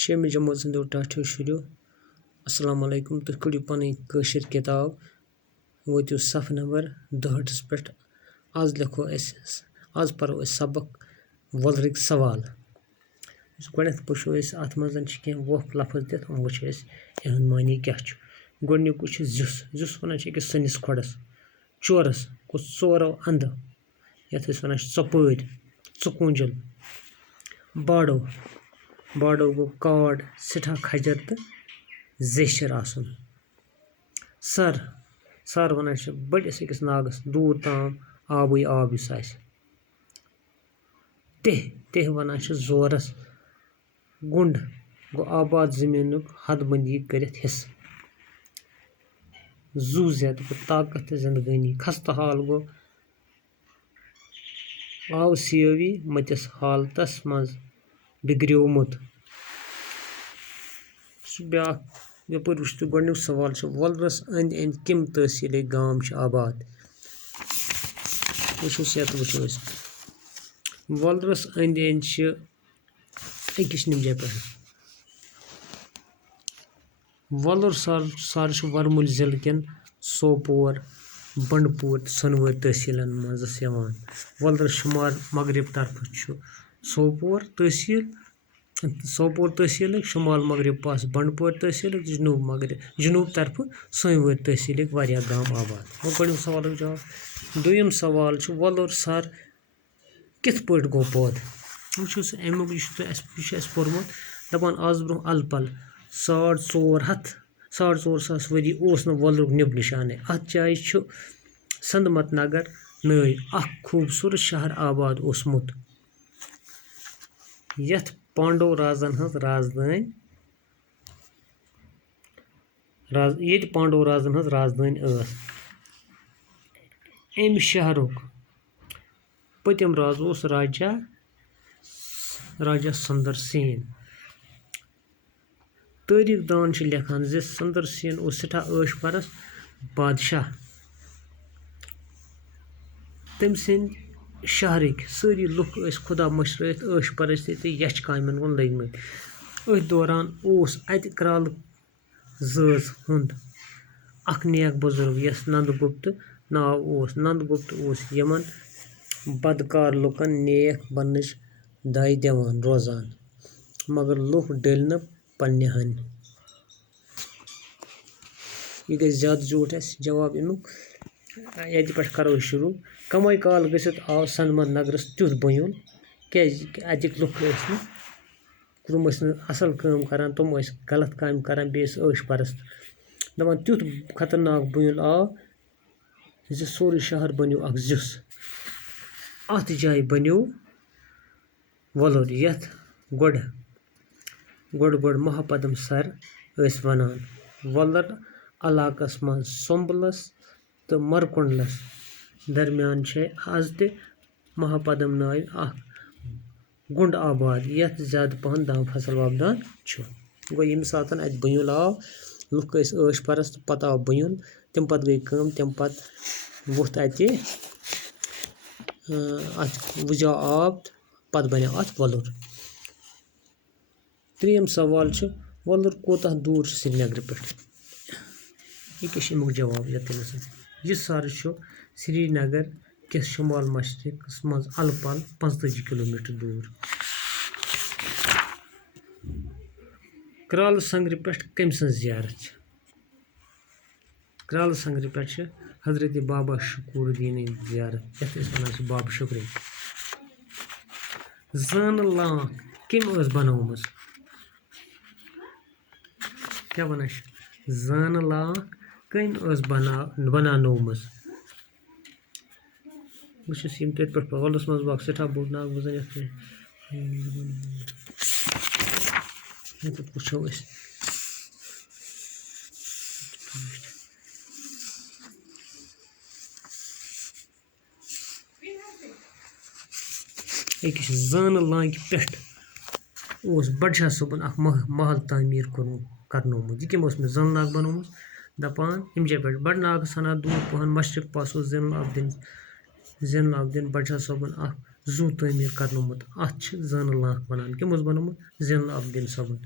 شیمہِ جمٲژ ہٕنٛدیو ٹاٹھیو شُرِو اَسَلامُ علیکُم تُہۍ کٔڑِو پَنٕنۍ کٲشِر کِتاب وٲتِو صفہٕ نمبر 62 پٮ۪ٹھ آز پَرو أسۍ سبق وۄلرٕکۍ سوال گۄڈنٮ۪تھ وٕچھو أسۍ اَتھ منٛز چھِ کینٛہہ ووکھ لفظ دِتھ وٕچھو أسۍ یِہُنٛد معنے کیٛاہ چھُ گۄڈنیُکُے چھُ زِیُس وَنان چھِ أکِس سٔنِس کھۄڈَس چورَس گوٚو ژورو اَنٛدٕ یَتھ أسۍ وَنان چھِ ژۄپٲرۍ ژُکوٗنٛجَل باڈو گوٚو کاڈ سٮ۪ٹھاہ کھجر تہٕ زیچھر آسُن سر وَنان چھِ بٔڑِس أکِس ناگَس دوٗر تام آبٕے آب یُس آسہِ ٹیٚہ وَنان چھِ زورَس گُنٛڈ گوٚو آباد زٔمیٖنُک حد بٔنٛدی کٔرِتھ حِصہٕ زوٗ زٮ۪د گوٚو طاقت تہٕ زِندگٲنی خستہٕ حال گوٚو آو سیٲوی مٔتِس حالتس منٛز بِگریومُت سُہ بیٛاکھ یَپٲرۍ وٕچھِو تُہۍ گۄڈنیُک سوال چھُ وۄلرَس أنٛدۍ أنٛدۍ کَمہِ تحصیٖلٕکۍ گام چھِ آباد وٕچھو أسۍ وۄلرَس أنٛدۍ أنٛدۍ چھِ أکِس نِمجے پٮ۪ٹھ وۄلُر سر چھُ وَرمُلۍ ضِلعہٕ کٮ۪ن سوپور بنٛڈپوٗر تہٕ سۄنوٲرۍ تحصیٖلن منٛز یِوان وۄلرَس شُمال مغرب طرفہٕ چھُ سوپور تحصیٖلٕکۍ شُمال مغرب پاسہٕ بنٛڈپور تحصیٖلٕکۍ جنوٗب طرفہٕ سۄنوٲرۍ تحصیٖلٕکۍ واریاہ گام آباد گۄڈنیُک سوالُک جواب دوٚیِم سوال چھُ وۄلُر سر کِتھ پٲٹھۍ گوٚو پٲدٕ وٕچھو سا اَمیُک یہِ چھُ اَسہِ پوٚرمُت دَپان آز برونٛہہ اَلہٕ پَل 4,500 ؤری اوس نہٕ وۄلرُک نِب نِشانٕے اَتھ جایہِ چھُ سنٛدمت نگر نٲوۍ اکھ خوٗبصوٗرت شہر آباد اوسمُت یَتھ پانڈو رازن ہٕنٛز رازدٲنۍ ٲس اَمہِ شہرُک پٔتِم راز اوس راجا سُندر سین تٲریٖخ دان چھِ لیکھان زِ سُندر سین اوس سٮ۪ٹھاہ عٲش پرست بادشاہ تٔمۍ سٕنٛدۍ شہرٕکۍ سٲری لُکھ ٲسۍ خۄدا مٔشرٲیِتھ عٲش پرستی تہٕ یَچھ کامٮ۪ن کُن لٔگۍمٕتۍ أتھۍ دوران اوس اَتہِ کرالہٕ زٲژ ہُنٛد اکھ نیک بُزرگ یَس نند گُپت ناو اوس نند گُپت اوس یِمن بدکار لُکن نیک بننٕچ دَے دِوان روزان مگر لُکھ ڈٔلۍ نہٕ پننہِ ہَنہِ یہِ گژھِ زیادٕ زیوٗٹھ اَسہِ جواب اَمیُک ییٚتہِ پٮ۪ٹھ کرو أسۍ شروٗع کمٕے کال گٔژھِتھ آو سنٛدمت نگرس تیُتھ بٔنیُل کیازِ اَتِکۍ لُکھ ٲسۍ نہٕ تِم ٲسۍ نہٕ اَصٕل کٲم کران تِم ٲسۍ غلط کامہِ کران بیٚیہِ ٲسۍ عٲش پرست دَپان تیُتھ خطرناک بٔنیُل آو زِ سورُے شہر بنیو اکھ زِیُس اَتھ جایہِ بنیو وۄلُر یَتھ گۄڈٕ مہاپدم سر ٲسۍ وَنان وۄلر علاقس منٛز سُمبلس تہٕ مرکُنڈلس درمیان چھِ آز تہِ مہاپدم ناوِ اکھ گُنٛڈ آباد یَتھ زیادٕ پہن دان فصل وۄپدان چھُ گوٚو ییٚمہِ ساتہٕ اَتہِ بٔنیُل آو لُکھ ٲسۍ عٲش پرست پتہٕ آو بٔنیُل تمہِ پتہٕ گٔے کٲم تمہِ پتہٕ ووٚتھ اَتہِ اَتھ وُزیو آب پتہٕ بنیو اَتھ وۄلُر ترٛیٚیِم سوال چھُ وۄلُر کوتاہ دوٗر چھُ سرینگرٕ پٮ۪ٹھ یہِ کیٛاہ چھُ اَمیُک جواب یَتھ یہِ سر چھُ سرینگر کِس شُمال مشرقس منٛز اَلہٕ پل 45 کِلومیٖٹر دوٗر کرالہٕ سنگرِ پٮ۪ٹھ کٔمۍ سٕنٛز زیارت چھِ کرالہٕ سنگرِ پٮ۪ٹھ چھِ حضرت بابا شکوٗر دیٖنٕنۍ زیارت یَتھ أسۍ وَنان چھِ بابا شُکرِ زٲنہٕ لانٛکھ کٔمۍ ٲس بنٲومٕژ کیٛاہ وَنان چھِ زٲنہٕ لانٛکھ کٔمۍ ٲس بناونٲومٕژ بہٕ چھُس یِم تٔتھۍ پٮ۪ٹھ وۄلرَس منٛز گوٚو اکھ سٮ۪ٹھاہ بوٚڑ ناگ بہٕ زن یَتھ وٕچھو أسۍ أکِس زٲنہٕ لانٛکہِ پٮ۪ٹھ اوس بادشاہ صٲبن اکھ محل تعمیٖر کرنومُت یہِ کٔمۍ اوس مےٚ زٲنہٕ لانٛک بنومُت دپان ییٚمہِ جایہِ پٮ۪ٹھ بڑناگس ہنا دوٗر پہن مشرق پاسو زینُل عابدیٖن بادشاہ صٲبن اکھ زو تعمیٖر کرنومُت اَتھ چھِ زٲنہٕ لانٛکھ وَنان کٔمۍ اوس بنومُت زینُ العابدیٖن صٲبن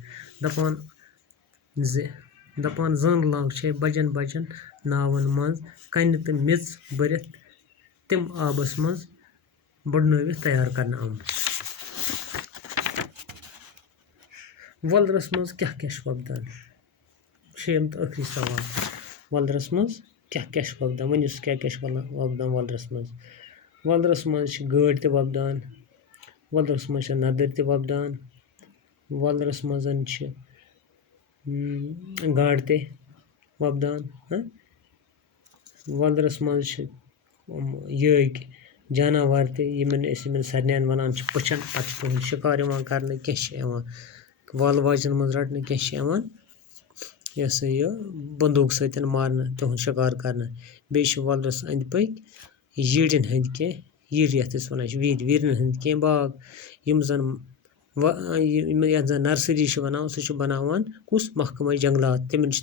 دَپان زٲنہٕ لانٛکھ چھے بجن بجن ناوَن منٛز کَنہِ تہٕ میٚژ بٔرِتھ تِم آبس منٛز بٔڑنٲوِتھ تیار کرنہٕ آمٕژ وۄلرس منٛز کیٛاہ کیٛاہ چھُ وۄپدان شیٚیِم تہٕ ٲخری سوال وۄلرس منٛز کیٛاہ کیٛاہ چھُ وۄپدان ؤنِو سا کیٛاہ کیٛاہ چھُ وۄپدان وۄلرس منٛز وۄلرس منٛز چھِ گٲڈۍ تہِ وۄپدان وۄلرس منٛز چھِ نَدٕرۍ تہِ وۄپدان وۄلرس منٛز چھِ گاڈٕ تہِ وۄپدان وۄلرس منٛز چھِ یٲکۍ جاناوار تہِ یِمن سارنٕے وَنان چھِ پٔچھن پَتہٕ چھُ تُہُنٛد شِکار یِوان کرنہٕ کیٚنٛہہ چھِ یِوان والہٕ واجٮ۪ن منٛز رَٹنہٕ کیٚنٛہہ چھِ یِوان یہِ ہسا یہِ بندوٗق سۭتۍ مارنہٕ تِہُنٛد شِکار کرنہٕ بیٚیہِ چھِ وۄلرس أنٛدۍ پٔکۍ ییٖرٮ۪ن ہٕنٛدۍ کیٚنٛہہ ییٖرۍ یَتھ أسۍ وَنان چھِ ویٖرٮ۪ن ہٕنٛدۍ کیٚنٛہہ باغ یِم زَن یَتھ زَن نرسٔری چھِ وَنان سُہ چھُ بَناوان کُس محکمے جنٛگلات تِمن چھِ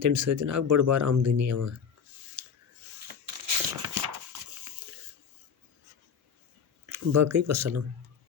تَمہِ سۭتۍ اکھ بٔڑ بار آمدٔنی یِوان باقٕے وَسلام